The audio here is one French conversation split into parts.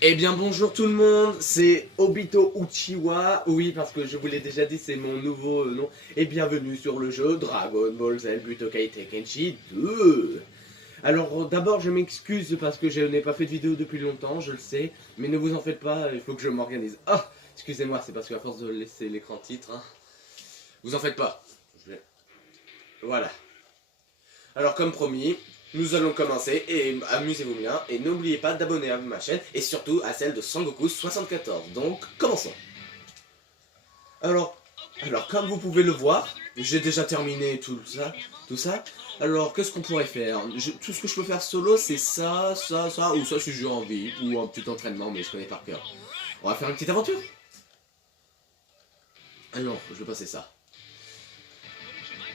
Eh bien bonjour tout le monde, c'est Obito Uchiwa, oui parce que je vous l'ai déjà dit c'est mon nouveau nom, et bienvenue sur le jeu Dragon Ball Z Butokai Tenkaichi 2. Alors d'abord je m'excuse parce que je n'ai pas fait de vidéo depuis longtemps, je le sais, mais ne vous en faites pas, il faut que je m'organise. Ah, excusez-moi, c'est parce qu'à force de laisser l'écran titre, hein. Vous en faites pas. Voilà. Alors comme promis, nous allons commencer et amusez-vous bien et n'oubliez pas d'abonner à ma chaîne et surtout à celle de Sangoku 74. Donc commençons. Alors, comme vous pouvez le voir, j'ai déjà terminé tout ça. Alors qu'est-ce qu'on pourrait faire? Tout ce que je peux faire solo c'est ça, ou ça si j'ai envie, ou un petit entraînement mais je connais par cœur. On va faire une petite aventure. Ah non, je vais passer ça.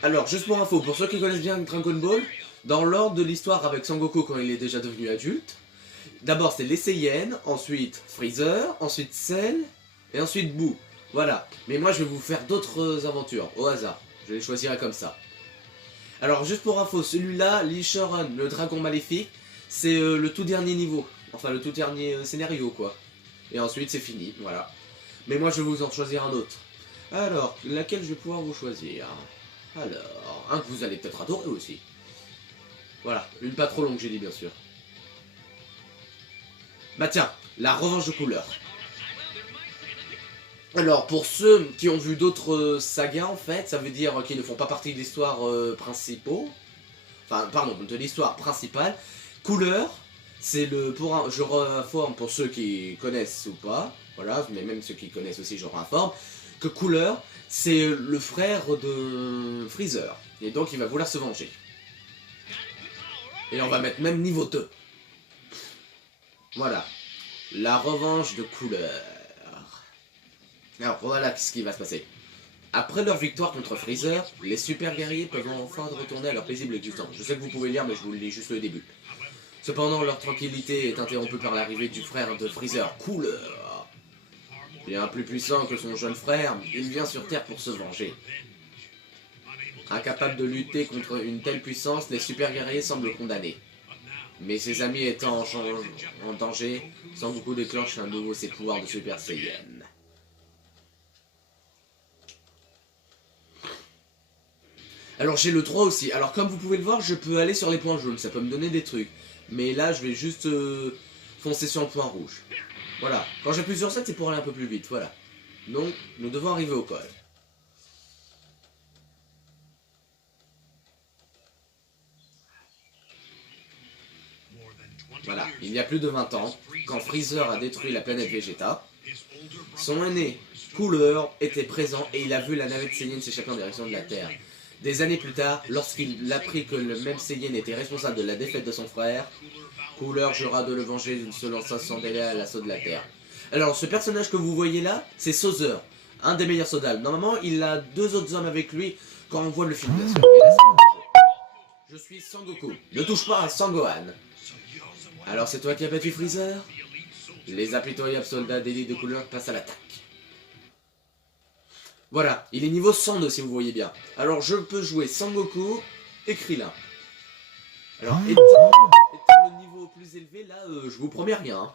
Alors, juste pour info, pour ceux qui connaissent bien Dragon Ball, dans l'ordre de l'histoire avec Sangoku quand il est déjà devenu adulte, d'abord c'est les Saiyans, ensuite Freezer, ensuite Cell, et ensuite Boo. Voilà. Mais moi je vais vous faire d'autres aventures, au hasard. Je les choisirai comme ça. Alors juste pour info, celui-là, Lee Sharon, le dragon maléfique, c'est le tout dernier niveau. Enfin le tout dernier scénario quoi. Et ensuite c'est fini, voilà. Mais moi je vais vous en choisir un autre. Alors, laquelle je vais pouvoir vous choisir? Alors, un que vous allez peut-être adorer aussi. Voilà, une pas trop longue j'ai dit bien sûr. Bah tiens, la revanche de couleur. Alors pour ceux qui ont vu d'autres sagas en fait, ça veut dire qu'ils ne font pas partie de l'histoire principale. Enfin pardon, de l'histoire principale. Couleur, c'est le je réinforme pour ceux qui connaissent ou pas, voilà, mais même ceux qui connaissent aussi je réinforme, que Couleur, c'est le frère de Freezer. Et donc il va vouloir se venger. Et on va mettre même niveau 2. Voilà. La revanche de Couleur. Alors voilà ce qui va se passer. Après leur victoire contre Freezer, les super guerriers peuvent enfin retourner à leur paisible existence. Je sais que vous pouvez lire, mais je vous le lis juste le début. Cependant, leur tranquillité est interrompue par l'arrivée du frère de Freezer, Couleur. Bien plus puissant que son jeune frère, il vient sur Terre pour se venger. Incapable de lutter contre une telle puissance, les super guerriers semblent condamnés. Mais ses amis étant en danger, Sangoku déclenche à nouveau ses pouvoirs de Super Saiyan. Alors j'ai le 3 aussi. Alors comme vous pouvez le voir, je peux aller sur les points jaunes, ça peut me donner des trucs. Mais là, je vais juste foncer sur le point rouge. Voilà. Quand j'appuie sur 7, c'est pour aller un peu plus vite, voilà. Donc, nous devons arriver au col. Voilà, il y a plus de 20 ans, quand Freezer a détruit la planète Vegeta, son aîné, Cooler, était présent et il a vu la navette Saiyan s'échapper en direction de la Terre. Des années plus tard, lorsqu'il apprit que le même Saiyan était responsable de la défaite de son frère, Cooler jura de le venger en se lançant sans délai à l'assaut de la Terre. Alors, ce personnage que vous voyez là, c'est Sozer, un des meilleurs soldats. Normalement, il a 2 autres hommes avec lui quand on voit le film, bien sûr. Et là, je suis Sangoku. Ne touche pas à Sangohan. Alors, c'est toi qui as battu Freezer? Les impitoyables soldats d'élite de Couleur passent à l'attaque. Voilà, il est niveau 102 si vous voyez bien. Alors je peux jouer Sangoku et Krillin. Alors étant le niveau plus élevé, là je vous promets rien. Hein.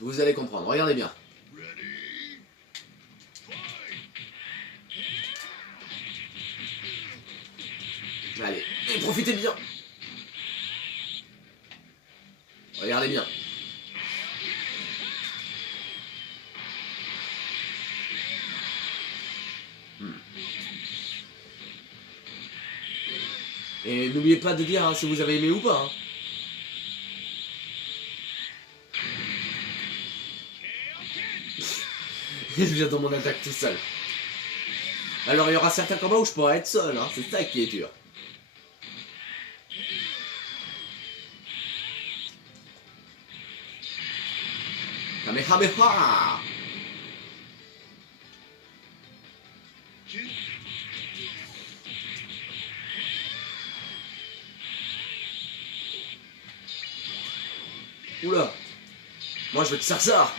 Vous allez comprendre, regardez bien. Allez, et profitez bien. Regardez bien. Et n'oubliez pas de dire hein, si vous avez aimé ou pas. Hein. Je viens dans mon attaque tout seul. Alors il y aura certains combats où je pourrai être seul, hein. C'est ça qui est dur. Kamehameha! Oula! Moi je veux te faire ça!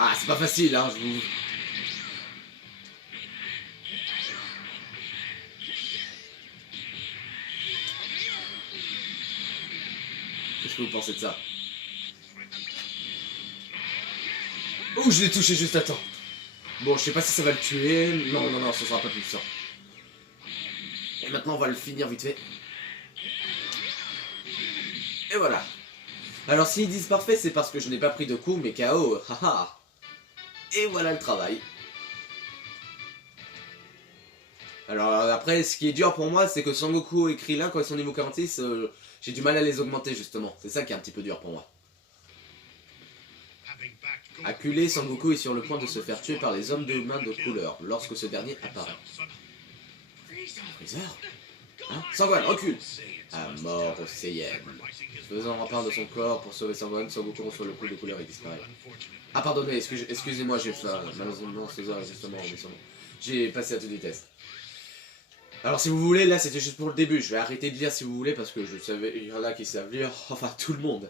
Ah, c'est pas facile, hein, je vous... que vous pensez de ça? Oh, je l'ai touché juste à temps. Bon, je sais pas si ça va le tuer. Non, non, non, ça sera pas plus ça. Et maintenant, on va le finir vite fait. Et voilà. Alors, s'ils disent parfait, c'est parce que je n'ai pas pris de coup, mais KO. Haha. Et voilà le travail. Alors après, ce qui est dur pour moi, c'est que Sangoku et Krillin, quand ils sont niveau 46, j'ai du mal à les augmenter justement. C'est ça qui est un petit peu dur pour moi. Acculé, Sangoku est sur le point de se faire tuer par les hommes de main de couleur, lorsque ce dernier apparaît. Freezer? Hein? Sangohan, recule! À mort au Saiyan. Faisant rempart de son corps pour sauver Sangohan, Sangoku reçoit le coup de couleur et disparaît. Ah pardonnez, excusez-moi, j'ai fait malheureusement César justement en descendant. J'ai passé à toute vitesse. Alors si vous voulez, là c'était juste pour le début, je vais arrêter de lire si vous voulez parce que je savais, il y en a qui savent lire, enfin tout le monde.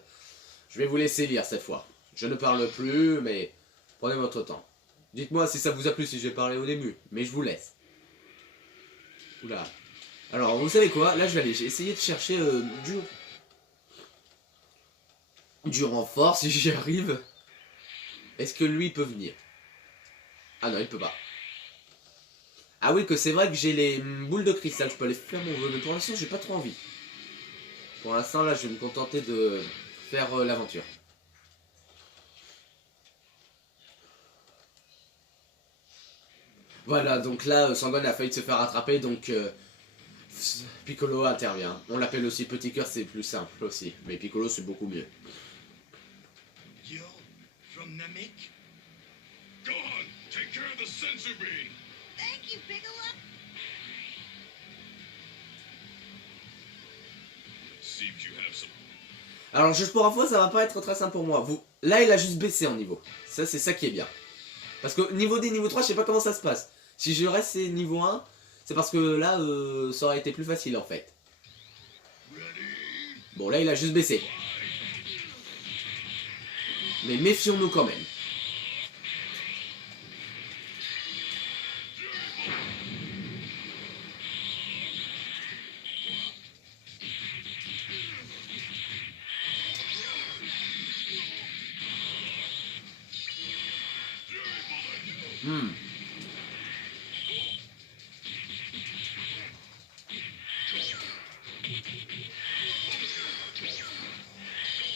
Je vais vous laisser lire cette fois. Je ne parle plus, mais prenez votre temps. Dites-moi si ça vous a plu si j'ai parlé au début, mais je vous laisse. Oula. Alors vous savez quoi, là je vais aller essayer de chercher du renfort si j'y arrive. Est-ce que lui peut venir? Ah non, il peut pas. Ah oui, que c'est vrai que j'ai les boules de cristal, je peux aller faire mon vœu, mais pour l'instant j'ai pas trop envie. Pour l'instant là je vais me contenter de faire l'aventure. Voilà, donc là Sangohan a failli se faire attraper, donc Piccolo intervient. On l'appelle aussi Petit Cœur, c'est plus simple aussi, mais Piccolo c'est beaucoup mieux. Yo, from Namek? Go on, take care of the sensor beam. Thank you, Piccolo. Seems you have some. Alors juste pour info, ça va pas être très simple pour moi. Là il a juste baissé en niveau. Ça c'est ça qui est bien. Parce que niveau D, niveau 3, je sais pas comment ça se passe. Si je reste niveau 1, c'est parce que là ça aurait été plus facile en fait. Bon là il a juste baissé. Mais méfions-nous quand même.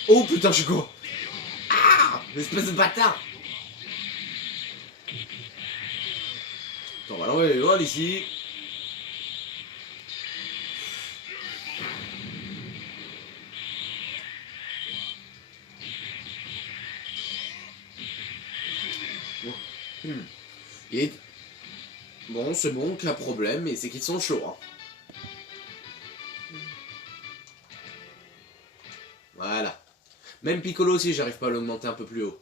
Oh putain, je suis con. Ah, l'espèce de bâtard. Attends, on va l'envoyer loin d'ici. Et... Bon, c'est bon, aucun problème, mais c'est qu'ils sont chauds. Hein. Voilà. Même Piccolo aussi, j'arrive pas à l'augmenter un peu plus haut.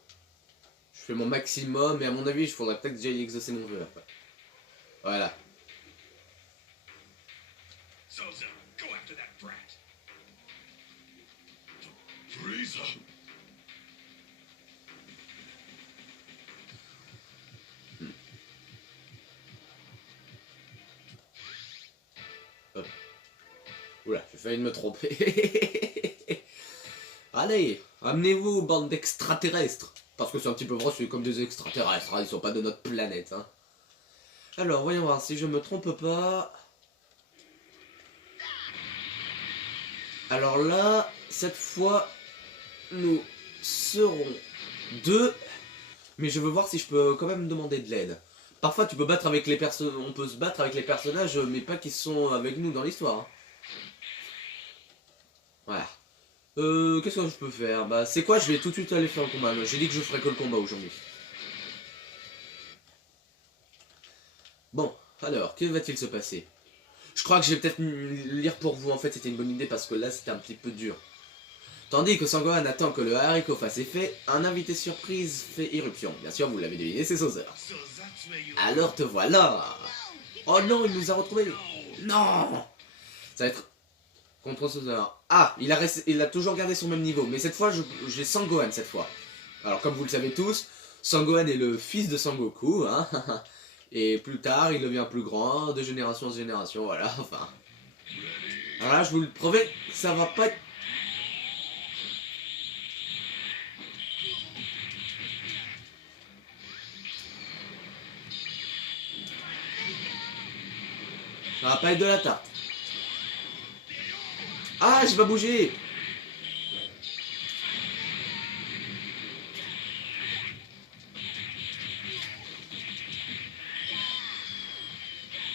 Je fais mon maximum, mais à mon avis, il faudrait peut-être que j'aille exaucer mon vœu après. Voilà. Zozo, go after that brat. Frieza. Hop. Oula, j'ai failli me tromper. Allez, amenez-vous, bande d'extraterrestres. Parce que c'est un petit peu vrai, c'est comme des extraterrestres, hein, ils sont pas de notre planète. Hein. Alors, voyons voir, si je me trompe pas... Alors là, cette fois, nous serons deux. Mais je veux voir si je peux quand même demander de l'aide. Parfois, tu peux battre avec les personnes, on peut se battre avec les personnages, mais pas qui sont avec nous dans l'histoire. Hein. Voilà. Qu'est-ce que je peux faire? Bah, c'est quoi? Je vais tout de suite aller faire le combat. J'ai dit que je ferais que le combat aujourd'hui. Bon, alors, que va-t-il se passer? Je crois que je vais peut-être lire pour vous. En fait, c'était une bonne idée parce que là, c'était un petit peu dur. Tandis que Sangohan attend que le haricot fasse effet, un invité surprise fait irruption. Bien sûr, vous l'avez deviné, c'est Sauzer. So that's where you. Alors te voilà. Oh non, il nous a retrouvés. Non. Ça va être contre Sauzer. Ah, il a toujours gardé son même niveau. Mais cette fois, j'ai Sangohan cette fois. Alors comme vous le savez tous, Sangohan est le fils de Sangoku. Hein. Et plus tard, il devient plus grand, de génération en génération. Voilà, enfin. Alors là, je vous le promets, ça va pas être Ça va pas être de la tarte. Ah, j'ai pas bougé.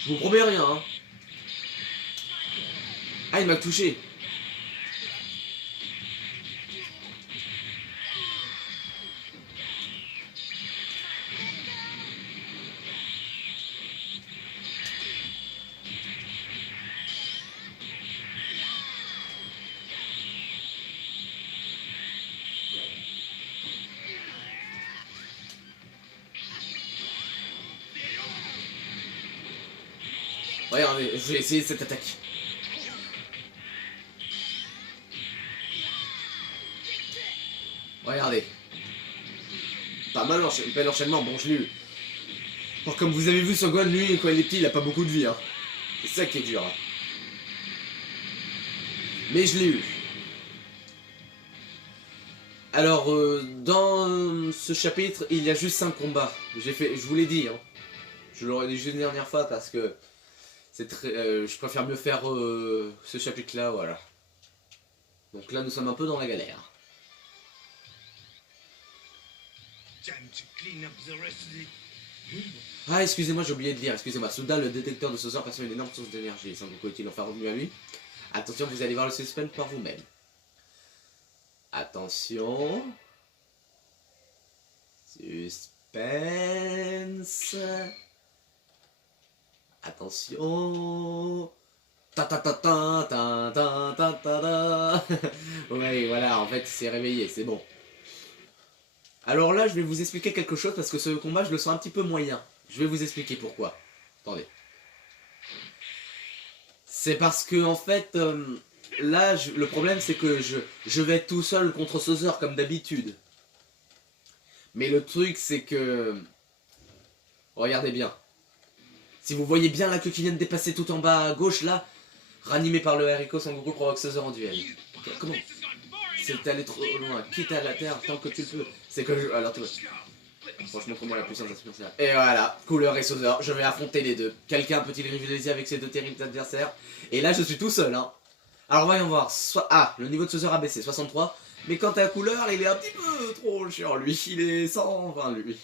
Je vous promets rien, hein. Ah, il m'a touché. Regardez, je vais essayer cette attaque. Regardez. Pas mal, bel enchaînement, bon je l'ai eu. Alors, comme vous avez vu sur Gohan, lui, quand il est petit, il a pas beaucoup de vie. Hein. C'est ça qui est dur. Hein. Mais je l'ai eu. Alors, dans ce chapitre, il y a juste 5 combats. Je vous l'ai dit. Hein. Je l'aurais dit juste une dernière fois parce que c'est très, je préfère mieux faire ce chapitre-là, voilà. Donc là, nous sommes un peu dans la galère. Ah, excusez-moi, j'ai oublié de lire, excusez-moi. Soudain, le détecteur de ce sort perçoit une énorme source d'énergie. Sans Goku est-il enfin revenu à lui? Attention, vous allez voir le suspense par vous-même. Attention. Suspense. Attention. Ta ta ta ta ta ta ta ta ta. Ouais, voilà, en fait, il s'est réveillé, c'est bon. Alors là, je vais vous expliquer quelque chose parce que ce combat, je le sens un petit peu moyen. Je vais vous expliquer pourquoi. Attendez. C'est parce que, en fait, là, le problème, c'est que je vais être tout seul contre Sauzer comme d'habitude. Mais le truc, c'est que... Regardez bien. Si vous voyez bien la queue qui vient de dépasser tout en bas à gauche, là, ranimé par le Haricot, Son Goku provoque Sauzer en duel. Comment? C'est allé trop loin, quitte à la terre tant que tu le peux. C'est que je... Alors, tu vois. Franchement, pour moi, la puissance exponentielle. Et voilà, Cooler et Sauzer, je vais affronter les deux. Quelqu'un peut-il rivaliser avec ces deux terribles adversaires? Et là, je suis tout seul, hein. Alors, voyons voir. Ah, le niveau de Sauzer a baissé, 63. Mais quant à Cooler, il est un petit peu trop chiant, lui. Il est 120, lui.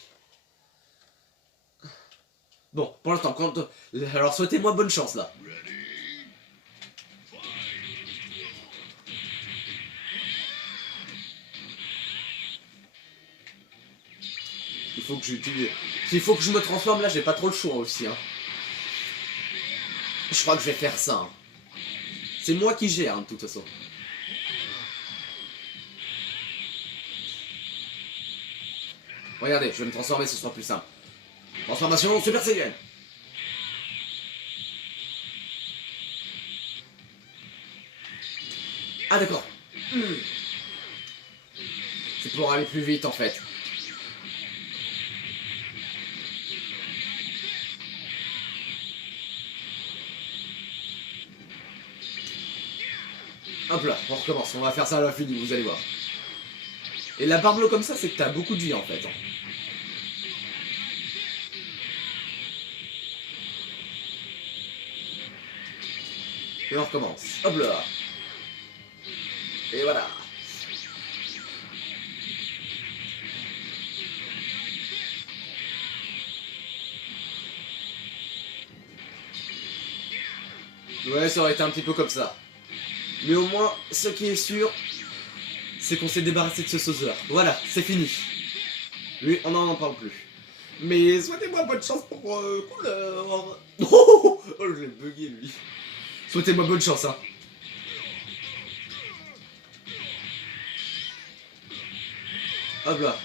Bon, pour l'instant, alors souhaitez-moi bonne chance, là. Il faut que j'utilise... S'il faut que je me transforme, là, j'ai pas trop le choix aussi, hein. Je crois que je vais faire ça, hein. C'est moi qui gère, hein, de toute façon. Regardez, je vais me transformer, ce sera plus simple. Transformation Super Saiyan. Ah d'accord. C'est pour aller plus vite en fait. Hop là, on recommence, on va faire ça à l'infini, vous allez voir. Et la barre bleue comme ça, c'est que t'as beaucoup de vie en fait. Et on recommence. Hop là. Et voilà. Ouais, ça aurait été un petit peu comme ça. Mais au moins, ce qui est sûr, c'est qu'on s'est débarrassé de ce Sauzer. Voilà, c'est fini. Lui, on n'en parle plus. Mais souhaitez-moi bonne chance pour Cooler. Oh, je l'ai bugué lui. Souhaitez-moi bonne chance, hein. Hop là.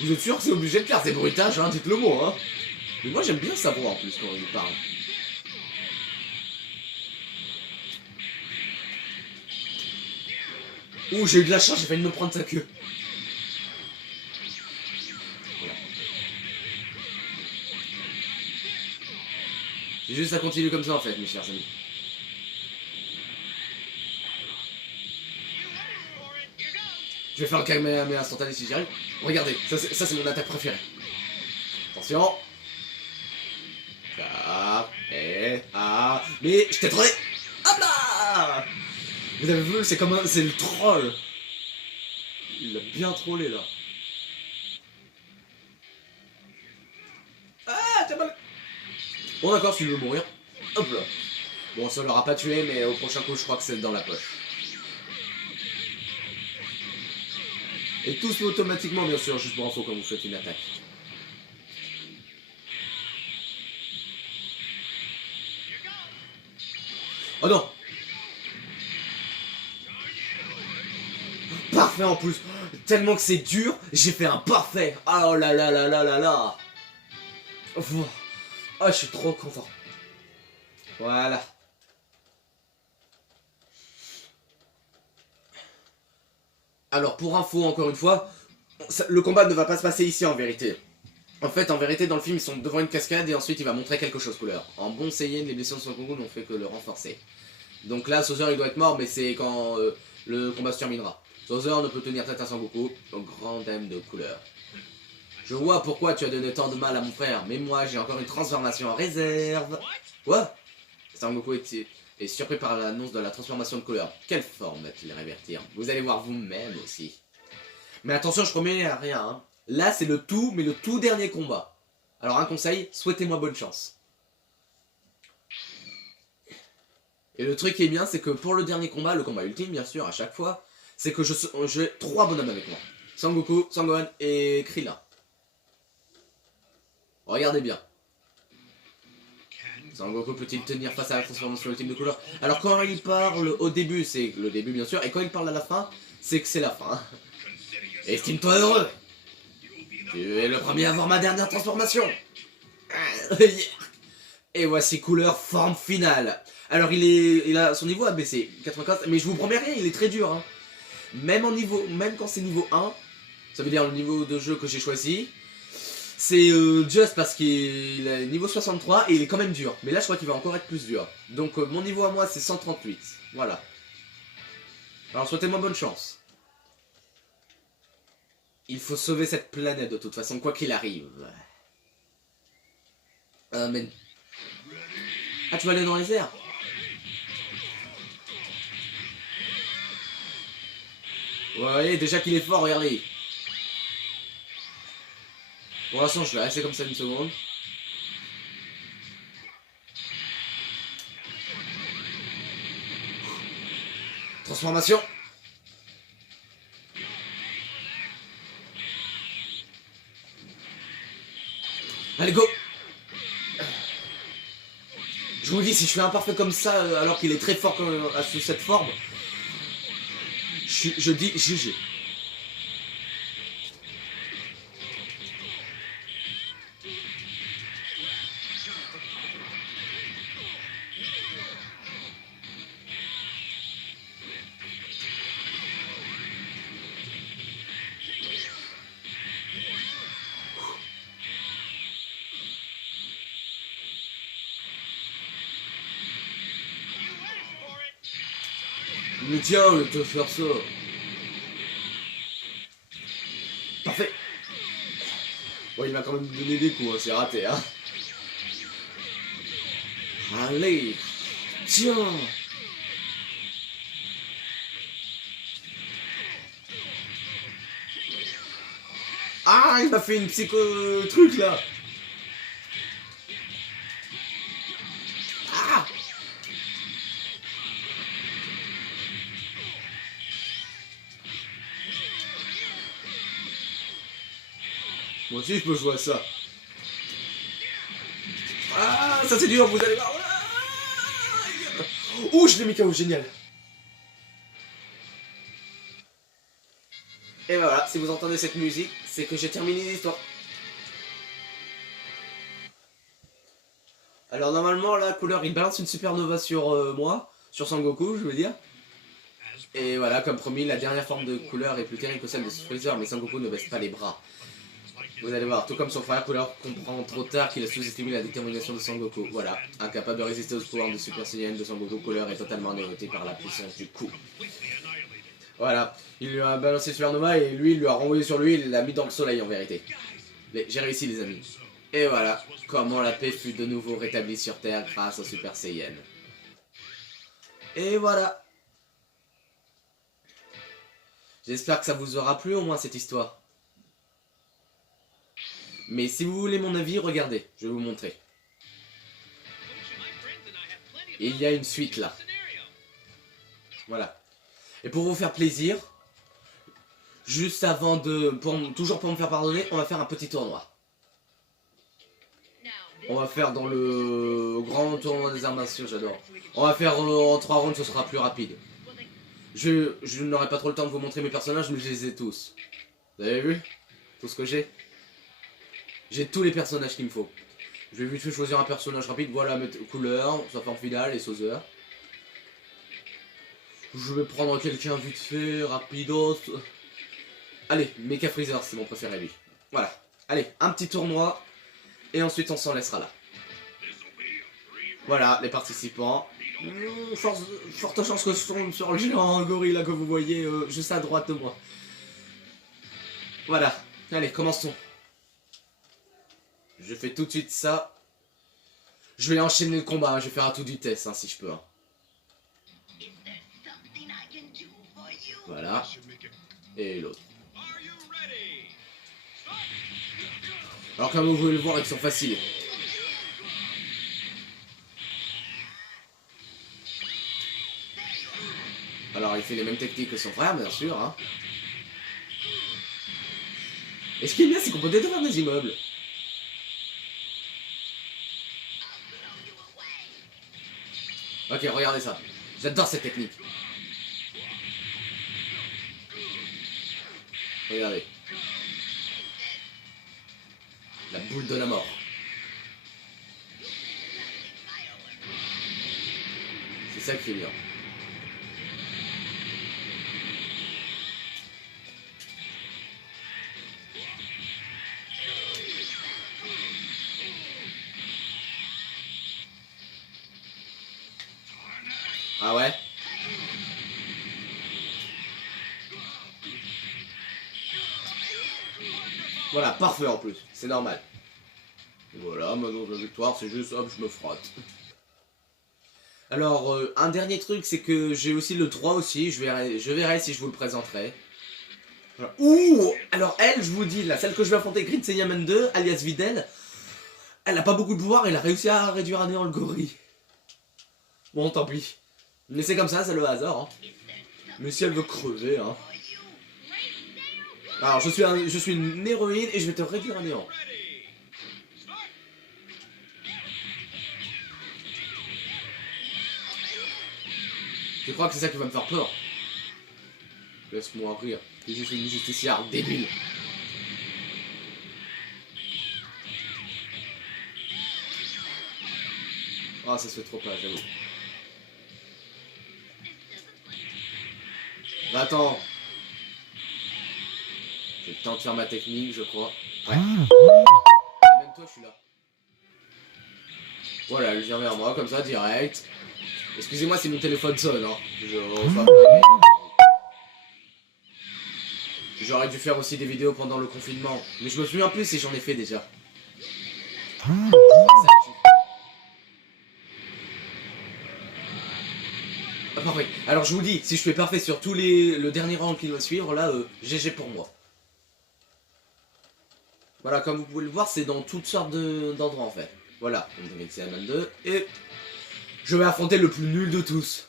Vous êtes sûr que c'est obligé de faire ces bruitages, hein, dites le mot, hein. Mais moi j'aime bien sa voix en plus quand il parle. Ouh, j'ai eu de la chance, j'ai failli me prendre sa queue. Voilà. J'ai juste à continuer comme ça en fait, mes chers amis. Je vais faire un Kamehameha instantané si j'y arrive. Regardez, ça c'est mon attaque préférée. Attention. Ah, mais je t'ai trollé. Hop là. Vous avez vu, c'est comme c'est le troll. Il l'a bien trollé là. Ah, t'as mal. Bon d'accord, si je veux mourir. Hop là. Bon, ça l'aura pas tué, mais au prochain coup, je crois que c'est dans la poche. Et tout se fait automatiquement, bien sûr, juste pour info, quand vous faites une attaque. Oh non. Parfait en plus. Tellement que c'est dur, j'ai fait un parfait. Oh là là là là là là. Oh, je suis trop content. Voilà. Alors, pour info, encore une fois, le combat ne va pas se passer ici en vérité. En fait, dans le film, ils sont devant une cascade et ensuite il va montrer quelque chose, couleur. En bon Saiyan, les blessures de Son Goku n'ont fait que le renforcer. Donc là, Sauzer il doit être mort, mais c'est quand le combat se terminera. Sauzer ne peut tenir tête à Son Goku, au grand dame de couleur. Je vois pourquoi tu as donné tant de mal à mon frère, mais moi j'ai encore une transformation en réserve. Quoi? Son Goku est surpris par l'annonce de la transformation de couleur. Quelle forme va-t-il révertir? Vous allez voir vous-même aussi. Mais attention, je promets à rien. Hein. Là, c'est le tout dernier combat. Alors un conseil, souhaitez-moi bonne chance. Et le truc qui est bien, c'est que pour le dernier combat, le combat ultime bien sûr, à chaque fois, c'est que j'ai 3 bonhommes avec moi. Sangoku, Sangohan et Krillin. Regardez bien. Sangoku peut-il tenir face à la transformation ultime de couleur? Alors quand il parle au début, c'est le début bien sûr, et quand il parle à la fin, c'est que c'est la fin. Estime-toi heureux. Tu es le premier à voir ma dernière transformation. Et voici couleur forme finale. Alors il a son niveau a baissé, 95, mais je vous promets rien, il est très dur. Hein. Même quand c'est niveau 1, ça veut dire le niveau de jeu que j'ai choisi, c'est juste parce qu'il est niveau 63 et il est quand même dur. Mais là je crois qu'il va encore être plus dur. Donc mon niveau à moi c'est 138, voilà. Alors souhaitez-moi bonne chance. Il faut sauver cette planète de toute façon, quoi qu'il arrive. Mais... Ah, tu vas aller dans les airs? Vous voyez, déjà qu'il est fort, regardez. Pour l'instant, je vais rester comme ça une seconde. Transformation. Allez, go. Je vous dis, si je fais imparfait comme ça, alors qu'il est très fort sous cette forme, je dis GG. Mais tiens, je vais te faire ça. Parfait. Bon, il m'a quand même donné des coups, hein, c'est raté, hein. Allez. Tiens. Ah, il m'a fait une psycho truc là. Ah. Moi aussi je peux jouer à ça. Ah, ça c'est dur, vous allez voir. Ouh, je l'ai mis KO, génial. Et voilà, si vous entendez cette musique, c'est que j'ai terminé l'histoire. Alors normalement, la couleur, il balance une supernova sur moi, sur Sangoku, je veux dire. Et voilà, comme promis, la dernière forme de couleur est plus terrible que celle de Freezer, mais Sangoku ne baisse pas les bras. Vous allez voir, tout comme son frère, Couleur comprend trop tard qu'il a sous-estimé la détermination de Sangoku. Voilà, incapable de résister aux pouvoirs de Super Saiyan de Sangoku, Couleur est totalement anéanti par la puissance du coup. Voilà. Il lui a balancé Supernova et lui, il lui a renvoyé sur lui, il l'a mis dans le soleil en vérité. J'ai réussi les amis. Et voilà, comment la paix fut de nouveau rétablie sur Terre grâce au Super Saiyan. Et voilà. J'espère que ça vous aura plu au moins cette histoire. Mais si vous voulez mon avis, regardez, je vais vous montrer. Il y a une suite là. Voilà. Et pour vous faire plaisir, juste avant de... toujours pour me faire pardonner, on va faire un petit tournoi. On va faire dans le grand tournoi des arts martiaux, j'adore. On va faire en 3 rounds, ce sera plus rapide. Je n'aurai pas trop le temps de vous montrer mes personnages, mais je les ai tous. Vous avez vu tout ce que j'ai? J'ai tous les personnages qu'il me faut. Je vais vite fait choisir un personnage rapide. Voilà, mettre couleur, sa forme finale et Sauzer. Je vais prendre quelqu'un vite fait, rapidos. Allez, Mecha Freezer, c'est mon préféré lui. Voilà. Allez, un petit tournoi. Et ensuite on s'en laissera là. Voilà, les participants. Forte chance que je tombe sur le géant gorille là que vous voyez juste à droite de moi. Voilà. Allez, commençons. Je fais tout de suite ça. Je vais enchaîner le combat, hein. Je vais faire à toute vitesse hein, si je peux. Hein. Voilà. Et l'autre. Alors comme vous pouvez le voir, ils sont faciles. Alors il fait les mêmes techniques que son frère, bien sûr. Hein. Et ce qui est bien, c'est qu'on peut détruire des immeubles. Ok, regardez ça. J'adore cette technique. Regardez. La boule de la mort. C'est ça qui est bien. Ah ouais? Voilà, parfait en plus, c'est normal. Voilà, maintenant la victoire, c'est juste hop, je me frotte. Alors, un dernier truc, c'est que j'ai aussi le 3 aussi, je verrai si je vous le présenterai. Voilà. Ouh! Alors elle, je vous dis, là, celle que je vais affronter, Grid Saiyaman 2, alias Videl, elle a pas beaucoup de pouvoir, elle a réussi à réduire à néant le gorille. Bon, tant pis. Mais c'est comme ça, c'est le hasard. Hein. Mais si elle veut crever, hein. Alors, je suis une héroïne et je vais te réduire à néant. Je crois que c'est ça qui va me faire peur. Laisse-moi rire. C'est juste une justicière débile. Ah, ça se fait trop pas, j'avoue. Bah, attends. J'ai le temps de faire ma technique, je crois. Ouais. Même toi, je suis là. Voilà, elle vient vers moi, comme ça, direct. Excusez-moi si mon téléphone sonne, hein. J'aurais dû faire aussi des vidéos pendant le confinement. Mais je me souviens plus si j'en ai fait déjà. Ah, parfait. Alors je vous dis, si je fais parfait sur tous le dernier round qui doit suivre, là, GG pour moi. Voilà, comme vous pouvez le voir, c'est dans toutes sortes d'endroits en fait. Voilà, donc c'est Saiyaman 2, et je vais affronter le plus nul de tous.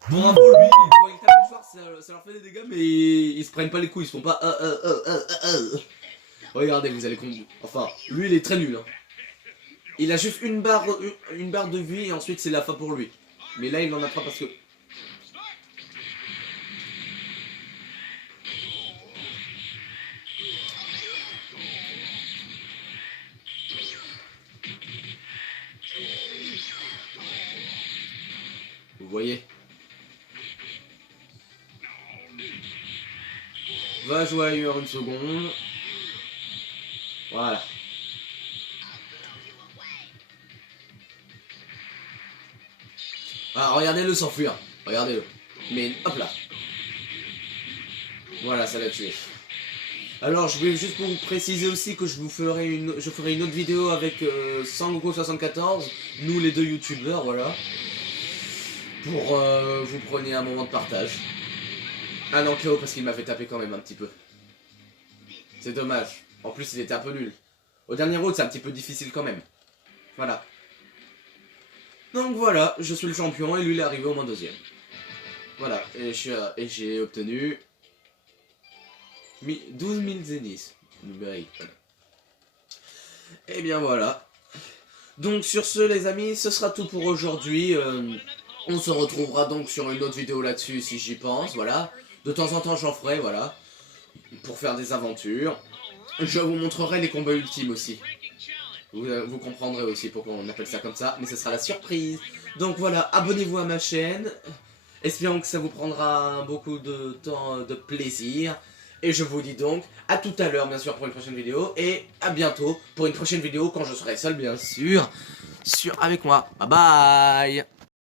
Pour info, lui, quand il tape le joueur, ça leur fait des dégâts, mais ils se prennent pas les coups, ils se font pas Regardez, vous allez comprendre. Enfin, lui, il est très nul. Hein. Il a juste une barre de vie, et ensuite c'est la fin pour lui. Mais là, il en a pas parce que... Vous voyez? Va jouer ailleurs une seconde. Voilà. Ah, regardez-le s'enfuir. Regardez-le. Mais hop là. Voilà, ça l'a tué. Alors, je voulais juste vous préciser aussi que je ferai une autre vidéo avec Sangoku74, nous les deux youtubeurs, voilà. Pour vous preniez un moment de partage. Ah non, KO parce qu'il m'avait tapé quand même un petit peu. C'est dommage. En plus, il était un peu nul. Au dernier round, c'est un petit peu difficile quand même. Voilà. Donc voilà, je suis le champion et lui il est arrivé au moins deuxième. Voilà, et j'ai obtenu 12 000 zéniths numériques. Voilà. Et bien voilà. Donc sur ce les amis, ce sera tout pour aujourd'hui. On se retrouvera donc sur une autre vidéo là-dessus si j'y pense, voilà. De temps en temps j'en ferai, voilà. Pour faire des aventures. Je vous montrerai les combats ultimes aussi. Vous comprendrez aussi pourquoi on appelle ça comme ça, mais ce sera la surprise. Donc voilà, abonnez-vous à ma chaîne. Espérons que ça vous prendra beaucoup de temps de plaisir. Et je vous dis donc à tout à l'heure bien sûr pour une prochaine vidéo. Et à bientôt pour une prochaine vidéo quand je serai seul bien sûr. Avec moi. Bye bye.